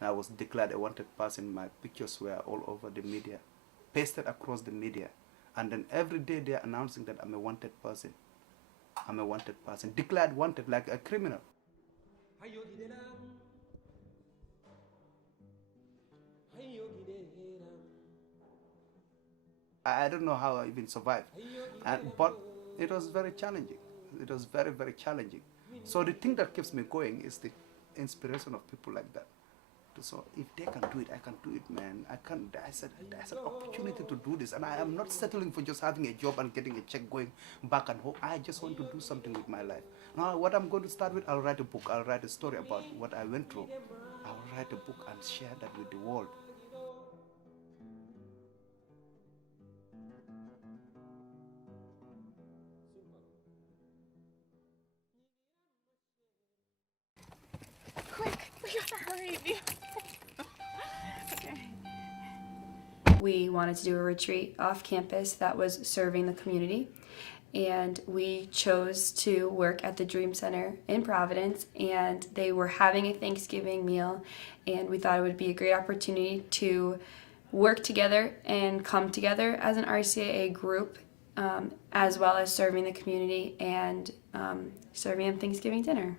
I was declared a wanted person. My pictures were all over the media, pasted across the media. And then every day they're announcing that I'm a wanted person. I'm a wanted person, declared wanted like a criminal. I don't know how I even survived. But it was very challenging. It was very, very challenging. So the thing that keeps me going is the inspiration of people like that. So if they can do it, I can do it, man. I can. There's an opportunity to do this, and I am not settling for just having a job and getting a check going back and home. I just want to do something with my life. Now, what I'm going to start with, I'll write a book. I'll write a story about what I went through. I'll write a book and share that with the world. Quick, we gotta hurry. Okay. We wanted to do a retreat off campus that was serving the community, and we chose to work at the Dream Center in Providence, and they were having a Thanksgiving meal, and we thought it would be a great opportunity to work together and come together as an RCAA group, as well as serving the community and serving them Thanksgiving dinner.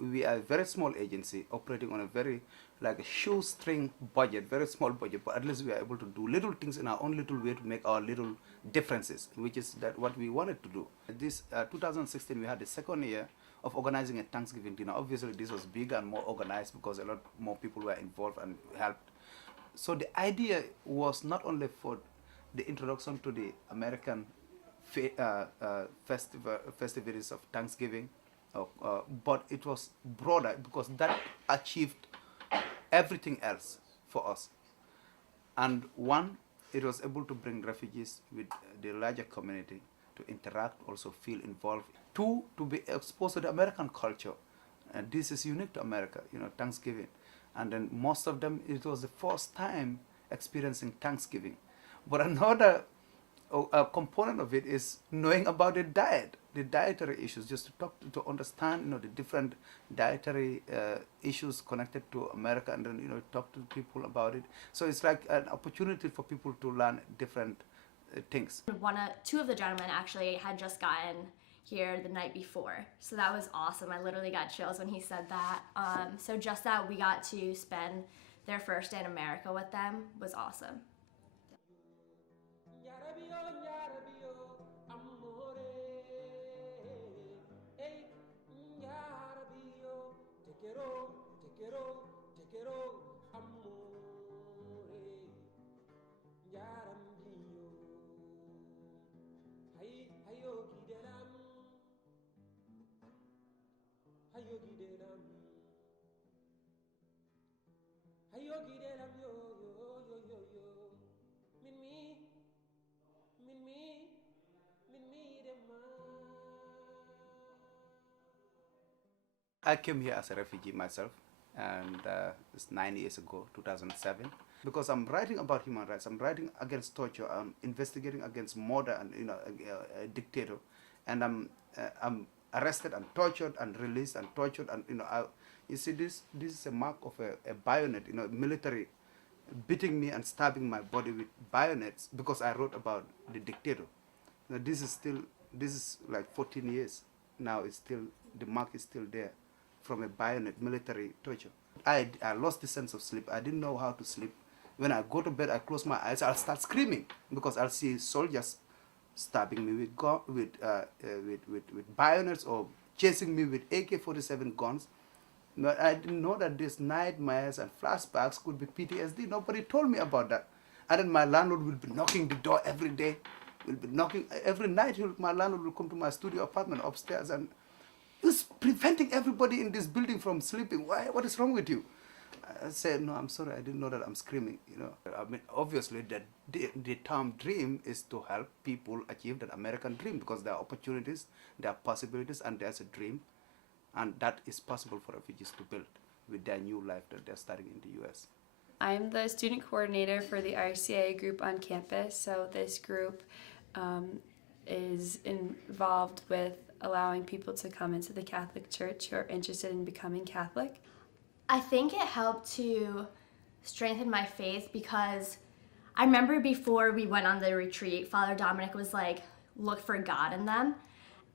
We are a very small agency operating on a very like a shoestring budget, very small budget, but at least we are able to do little things in our own little way to make our little differences, which is that what we wanted to do. This 2016, we had the second year of organizing a Thanksgiving dinner. Obviously, this was bigger and more organized because a lot more people were involved and helped. So the idea was not only for the introduction to the American festivities of Thanksgiving, but it was broader because that achieved everything else for us. And one, it was able to bring refugees with the larger community to interact, also feel involved. Two, to be exposed to the American culture. And this is unique to America, Thanksgiving. And then most of them, it was the first time experiencing Thanksgiving. But another a component of it is knowing about the diet, the dietary issues, just to understand, the different dietary issues connected to America, and then talk to people about it. So it's like an opportunity for people to learn different things. Two of the gentlemen actually had just gotten here the night before, so that was awesome. I literally got chills when he said that. So just that we got to spend their first day in America with them was awesome. I came here as a refugee myself, and it's 9 years ago, 2007. Because I'm writing about human rights, I'm writing against torture, I'm investigating against murder and a dictator, and I'm arrested and tortured and released and tortured, and you see this is a mark of a bayonet, military beating me and stabbing my body with bayonets because I wrote about the dictator. This is like 14 years now. It's still, the mark is still there from a bayonet, military torture. I lost the sense of sleep. I didn't know how to sleep. When I go to bed, I close my eyes, I'll start screaming because I'll see soldiers stabbing me with bayonets or chasing me with AK-47 guns. But I didn't know that these nightmares and flashbacks could be PTSD. Nobody told me about that. And then my landlord will be knocking the door every day. Will be knocking every night. My landlord will come to my studio apartment upstairs and he's preventing everybody in this building from sleeping. Why? What is wrong with you? I said, no, I'm sorry, I didn't know that I'm screaming. I mean, obviously, the term dream is to help people achieve that American dream because there are opportunities, there are possibilities, and there's a dream. And that is possible for refugees to build with their new life that they're starting in the U.S. I'm the student coordinator for the RCA group on campus, so this group is involved with allowing people to come into the Catholic Church who are interested in becoming Catholic. I think it helped to strengthen my faith because I remember before we went on the retreat, Father Dominic was like, look for God in them.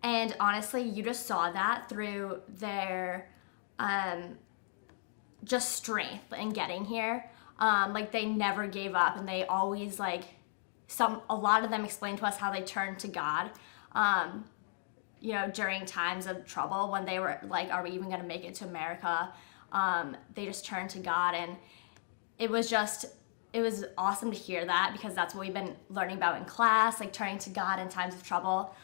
And honestly, you just saw that through their just strength in getting here. Like they never gave up, and they always like a lot of them explained to us how they turned to God. You know, during times of trouble when they were like, are we even going to make it to America? They just turned to God, and it was awesome to hear that because that's what we've been learning about in class, like turning to God in times of trouble.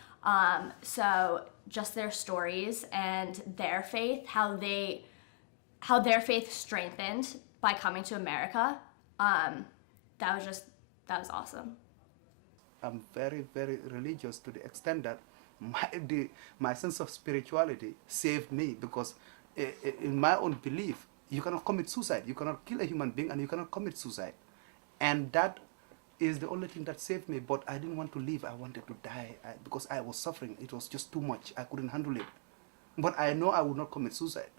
So just their stories and their faith, how their faith strengthened by coming to America. That was awesome. I'm very, very religious to the extent that my sense of spirituality saved me because in my own belief, you cannot commit suicide. You cannot kill a human being and you cannot commit suicide. And that is the only thing that saved me. But I didn't want to live. I wanted to die because I was suffering. It was just too much. I couldn't handle it. But I know I would not commit suicide.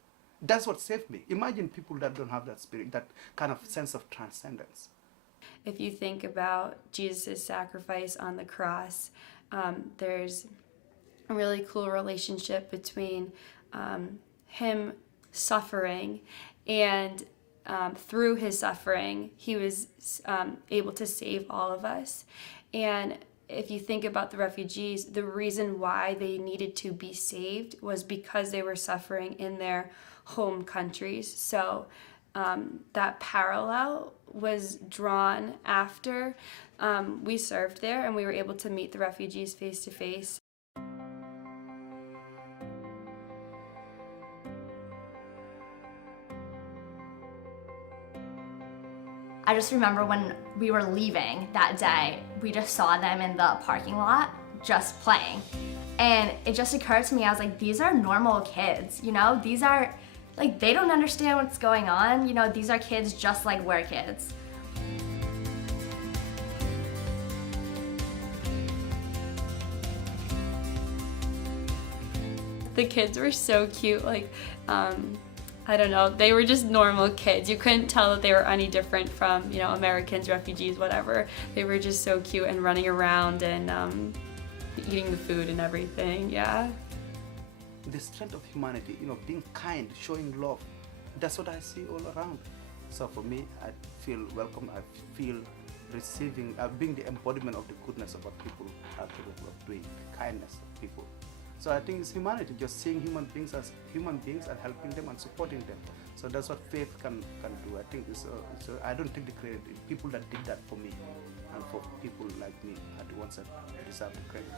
That's what saved me. Imagine people that don't have that spirit, that kind of sense of transcendence. If you think about Jesus' sacrifice on the cross, there's a really cool relationship between him suffering and through his suffering, he was able to save all of us. And if you think about the refugees, the reason why they needed to be saved was because they were suffering in their home countries. So that parallel was drawn after we served there and we were able to meet the refugees face to face. I just remember when we were leaving that day, we just saw them in the parking lot just playing. And it just occurred to me, I was like, these are normal kids, you know? These are, like, they don't understand what's going on. You know, these are kids just like we're kids. The kids were so cute, like, I don't know, they were just normal kids. You couldn't tell that they were any different from, you know, Americans, refugees, whatever. They were just so cute and running around and eating the food and everything, yeah. The strength of humanity, you know, being kind, showing love, that's what I see all around. So for me, I feel welcome, I feel receiving, being the embodiment of the goodness of what people are capable of doing, the kindness of people. So I think it's humanity, just seeing human beings as human beings and helping them and supporting them. So that's what faith can do. I think I don't take the credit. People that did that for me and for people like me are the ones that deserve the credit.